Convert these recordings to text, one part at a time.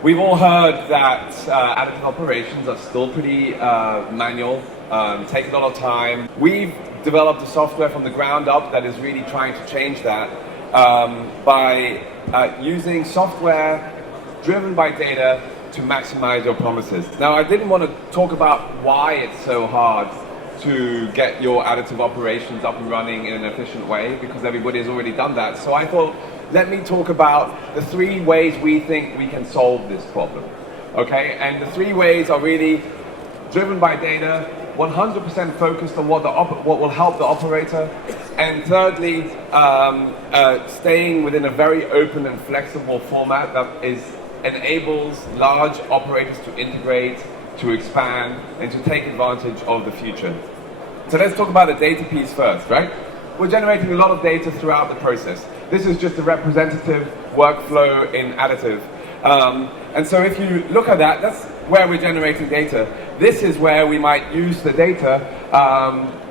We've all heard that additive operations are still pretty manual, take a lot of time. We've developed a software from the ground up that is really trying to change that by using software driven by data to maximize your promises. Now, I didn't want to talk about why it's so hard to get your additive operations up and running in an efficient way, because everybody has already done that. So I thought, let me talk about the 3 ways we think we can solve this problem. Okay, and the 3 ways are really driven by data, 100% focused on what will help the operator, and thirdly, staying within a very open and flexible format that enables large operators to integrate, to expand, and to take advantage of the future. So let's talk about the data piece first, right? We're generating a lot of data throughout the process. This is just a representative workflow in additive. And so if you look at that, that's where we're generating data. This is where we might use the data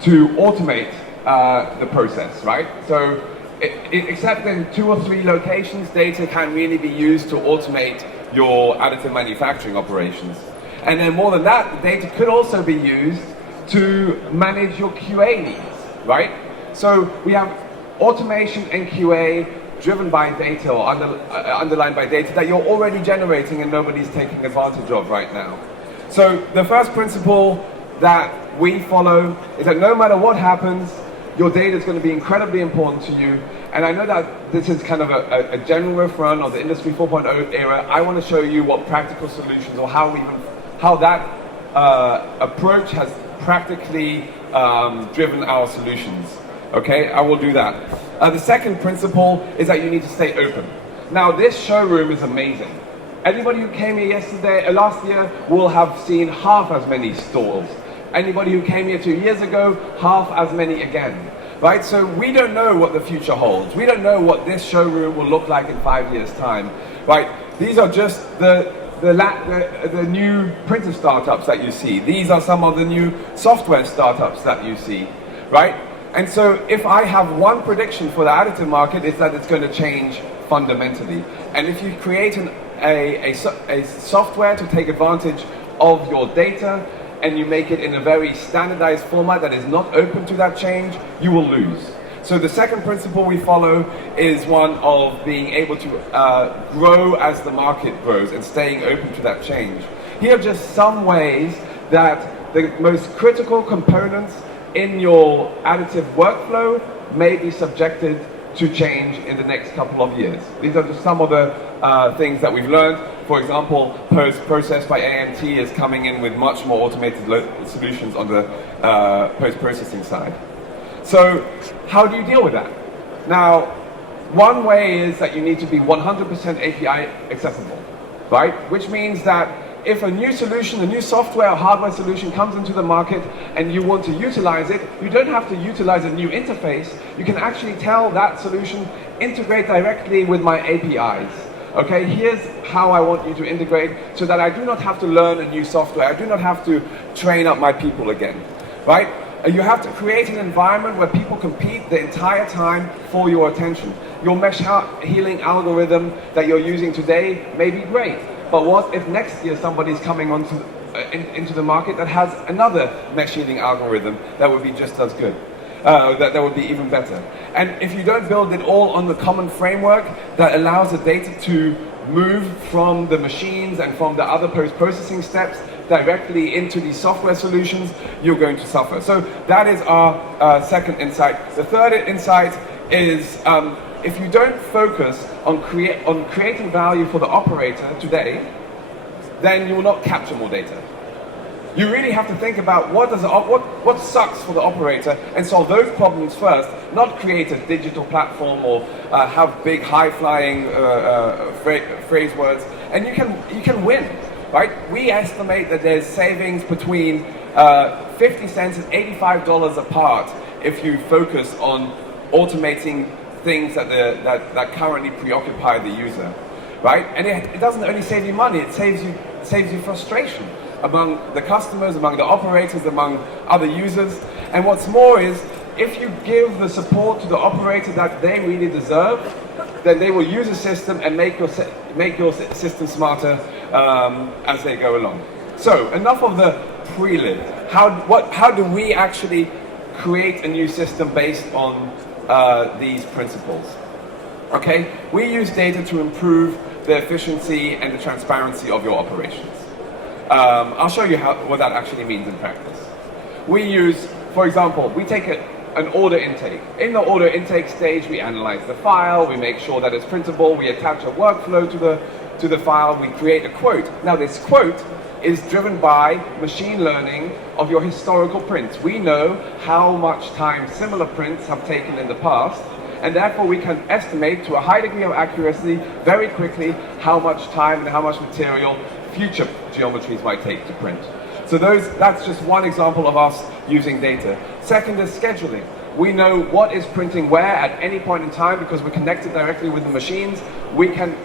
to automate the process, right? So except in 2 or 3 locations, data can really be used to automate your additive manufacturing operations. And then more than that, the data could also be used to manage your QA needs, right? So we have automation and QA driven by data or underlined by data that you're already generating and nobody's taking advantage of right now. So the first principle that we follow is that no matter what happens, your data is going to be incredibly important to you. And I know that this is kind of a general riff run of the Industry 4.0 era. I want to show you what practical solutions or how that approach has practically driven our solutions. Okay, I will do that. The second principle is that you need to stay open. Now, this showroom is amazing. Anybody who came here last year will have seen half as many stalls. Anybody who came here 2 years ago, half as many again. Right? So we don't know what the future holds. We don't know what this showroom will look like in 5 years' time. Right? These are just the new printer startups that you see. These are some of the new software startups that you see. Right? And so if I have one prediction for the additive market, it's that it's going to change fundamentally. And if you create a software to take advantage of your data and you make it in a very standardized format that is not open to that change, you will lose. So the second principle we follow is one of being able to grow as the market grows and staying open to that change. Here are just some ways that the most critical components in your additive workflow may be subjected to change in the next couple of years. These are just some of the things that we've learned. For example, post-process by AMT is coming in with much more automated solutions on the post-processing side. So how do you deal with that? Now, one way is that you need to be 100% API accessible, right? Which means that if a new solution, a new software or hardware solution comes into the market and you want to utilize it, you don't have to utilize a new interface. You can actually tell that solution, integrate directly with my APIs. Okay, here's how I want you to integrate so that I do not have to learn a new software. I do not have to train up my people again, right? You have to create an environment where people compete the entire time for your attention. Your mesh healing algorithm that you're using today may be great, but what if next year somebody's coming into the market that has another mesh healing algorithm that would be just as good? That would be even better. And if you don't build it all on the common framework that allows the data to move from the machines and from the other post-processing steps directly into these software solutions, you're going to suffer. So that is our second insight. The third insight is if you don't focus on creating value for the operator today, then you will not capture more data. You really have to think about what sucks for the operator and solve those problems first, not create a digital platform or have big high-flying phrase words. And you can win, right? We estimate that there's savings between 50 cents and $85 a part if you focus on automating things that currently preoccupy the user, right? And it doesn't only save you money, it saves you frustration among the customers, among the operators, among other users. And what's more is, if you give the support to the operator that they really deserve, then they will use the system and make your system smarter as they go along. So enough of the prelude. How do we actually create a new system based on these principles? Okay, we use data to improve the efficiency and the transparency of your operations. I'll show you what that actually means in practice. We use, for example, we take an order intake. In the order intake stage, we analyze the file, we make sure that it's printable, we attach a workflow to the file, we create a quote. Now this quote is driven by machine learning of your historical prints. We know how much time similar prints have taken in the past, and therefore we can estimate to a high degree of accuracy very quickly how much time and how much material future geometries might take to print. So that's just one example of us using data. Second is scheduling. We know what is printing where at any point in time because we're connected directly with the machines. We can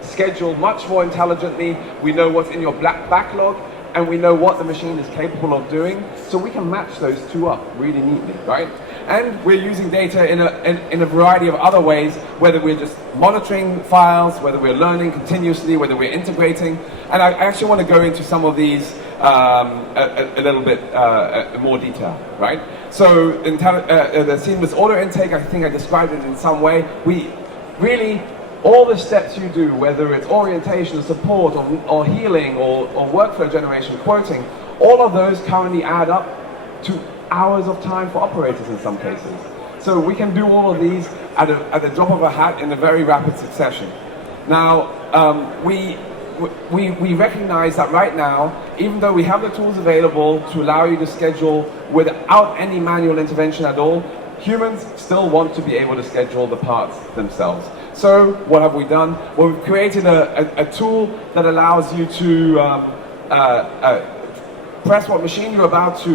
schedule much more intelligently. We know what's in your backlog, and we know what the machine is capable of doing, so we can match those two up really neatly, right? And we're using data in a variety of other ways, whether we're just monitoring files, whether we're learning continuously, whether we're integrating. And I actually want to go into some of these a little bit more detail, right? So the seamless order intake, I think I described it in some way. We really, all the steps you do, whether it's orientation, support, or healing, or workflow generation, quoting, all of those currently add up to hours of time for operators in some cases. So we can do all of these at the drop of a hat in a very rapid succession. Now, we recognize that right now, even though we have the tools available to allow you to schedule without any manual intervention at all, humans still want to be able to schedule the parts themselves. So what have we done? Well, we've created a tool that allows you to press what machine you're about to,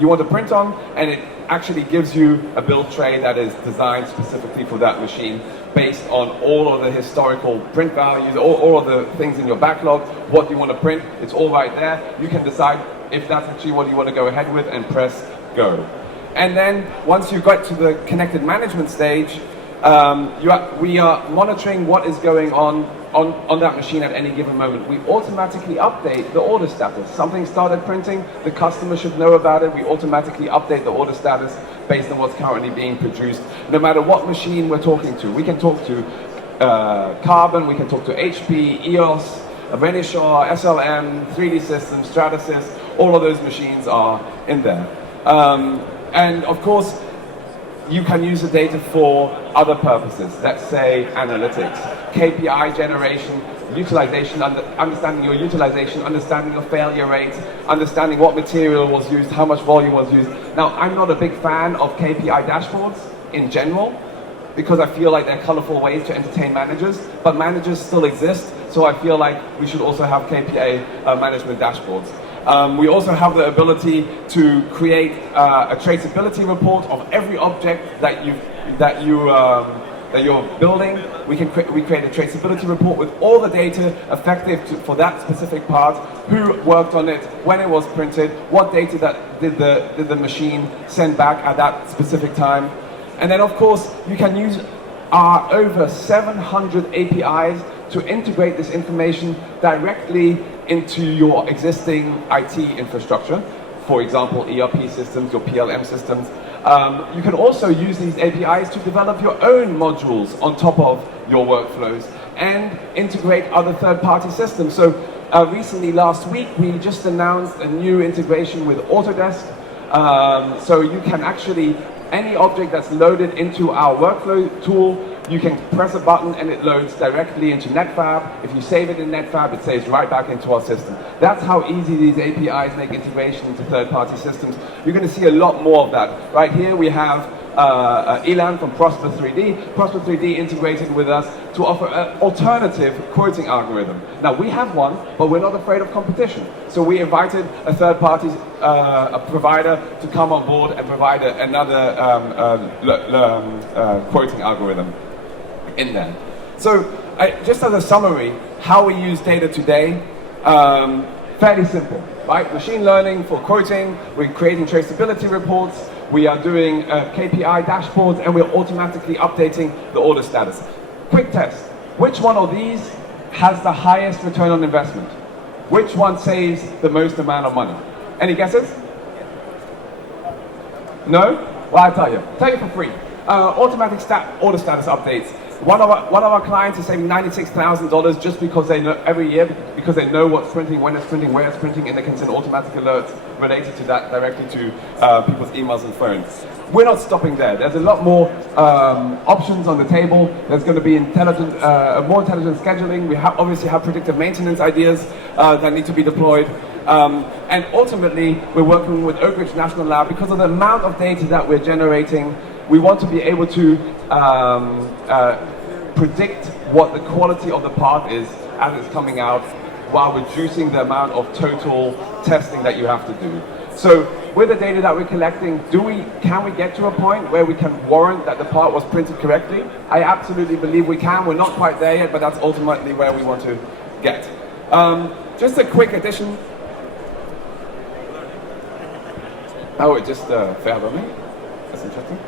you want to print on, and it actually gives you a build tray that is designed specifically for that machine based on all of the historical print values, all of the things in your backlog, what you want to print, it's all right there. You can decide if that's actually what you want to go ahead with and press go. And then once you get to the connected management stage, we are monitoring what is going on that machine at any given moment. We automatically update the order status. Something started printing, the customer should know about it. We automatically update the order status based on what's currently being produced, no matter what machine we're talking to. We can talk to Carbon, we can talk to HP, EOS, Renishaw, SLM, 3D Systems, Stratasys. All of those machines are in there. And of course, you can use the data for other purposes. Let's say analytics, KPI generation, utilization, understanding your utilization, understanding your failure rates, understanding what material was used, how much volume was used. Now, I'm not a big fan of KPI dashboards in general, because I feel like they're colorful ways to entertain managers, but managers still exist, so I feel like we should also have KPI management dashboards. We also have the ability to create a traceability report of every object that you're building. We create a traceability report with all the data effective for that specific part, who worked on it, when it was printed, what data that did the machine send back at that specific time. And then of course you can use our over 700 APIs to integrate this information directly into your existing IT infrastructure. For example, ERP systems, your PLM systems. You can also use these APIs to develop your own modules on top of your workflows and integrate other third-party systems. So recently, last week, we just announced a new integration with Autodesk. So you can actually, any object that's loaded into our workflow tool, you can press a button and it loads directly into NetFab. If you save it in NetFab, it saves right back into our system. That's how easy these APIs make integration into third-party systems. You're going to see a lot more of that. Right here we have Ilan from Prosper 3D. Prosper 3D integrated with us to offer an alternative quoting algorithm. Now we have one, but we're not afraid of competition. So we invited a third-party provider to come on board and provide another quoting algorithm in there. So just as a summary, how we use data today, fairly simple, right? Machine learning for quoting, we're creating traceability reports, we are doing KPI dashboards, and we're automatically updating the order status. Quick test, which one of these has the highest return on investment? Which one saves the most amount of money? Any guesses? No? Well, I'll tell you for free. Automatic order status updates. One of our clients is saving $96,000 just because they know every year, because they know what's printing, when it's printing, where it's printing, and they can send automatic alerts related to that directly to people's emails and phones. We're not stopping there. There's a lot more options on the table. There's going to be more intelligent scheduling. We obviously have predictive maintenance ideas that need to be deployed. And ultimately, we're working with Oak Ridge National Lab because of the amount of data that we're generating. We want to be able to predict what the quality of the part is as it's coming out, while reducing the amount of total testing that you have to do. So with the data that we're collecting, can we get to a point where we can warrant that the part was printed correctly? I absolutely believe we can. We're not quite there yet, but that's ultimately where we want to get. Just a quick addition. Oh, it just failed on me. That's interesting.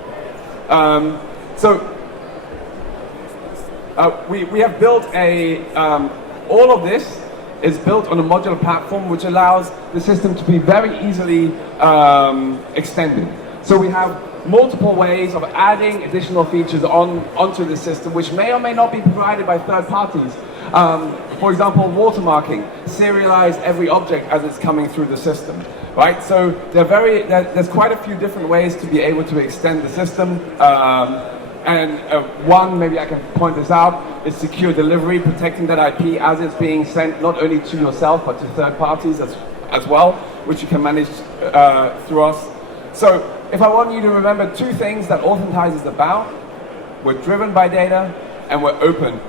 We have built all of this is built on a modular platform which allows the system to be very easily extended. So we have multiple ways of adding additional features onto the system, which may or may not be provided by third parties. For example, watermarking, serialize every object as it's coming through the system. Right, so there's quite a few different ways to be able to extend the system. One, maybe I can point this out, is secure delivery, protecting that IP as it's being sent not only to yourself but to third parties as well, which you can manage through us. So if I want you to remember two things that Authentise is about, we're driven by data and we're open,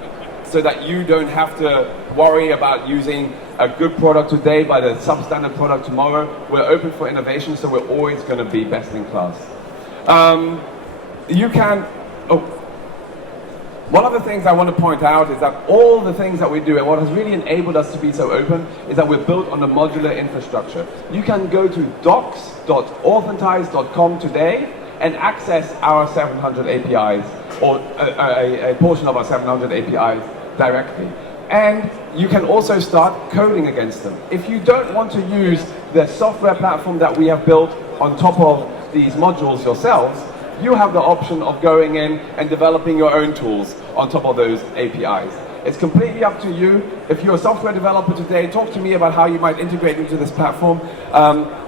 so that you don't have to worry about using a good product today by the substandard product tomorrow. We're open for innovation, so we're always going to be best in class. One of the things I want to point out is that all the things that we do, and what has really enabled us to be so open, is that we're built on a modular infrastructure. You can go to docs.authentise.com today and access our 700 APIs, or a portion of our 700 APIs directly. And you can also start coding against them. If you don't want to use the software platform that we have built on top of these modules yourselves, you have the option of going in and developing your own tools on top of those APIs. It's completely up to you. If you're a software developer today, talk to me about how you might integrate into this platform.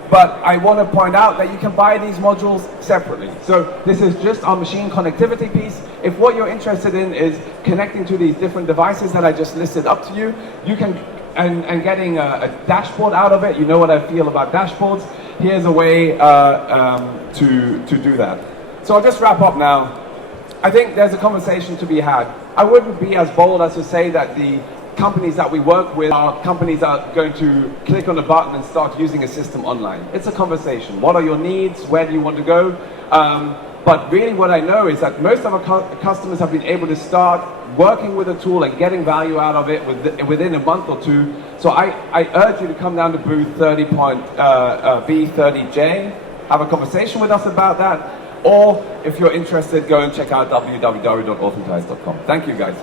But I want to point out that you can buy these modules separately. So this is just our machine connectivity piece. If what you're interested in is connecting to these different devices that I just listed up to you, you can, and getting a dashboard out of it. You know what I feel about dashboards. Here's a way to do that. So I'll just wrap up now. I think there's a conversation to be had. I wouldn't be as bold as to say that the companies that we work with are companies that are going to click on a button and start using a system online. It's a conversation. What are your needs? Where do you want to go? But really what I know is that most of our customers have been able to start working with a tool and getting value out of it within a month or two. So I urge you to come down to booth 30.B30J, have a conversation with us about that, or if you're interested, go and check out www.authentise.com. Thank you guys.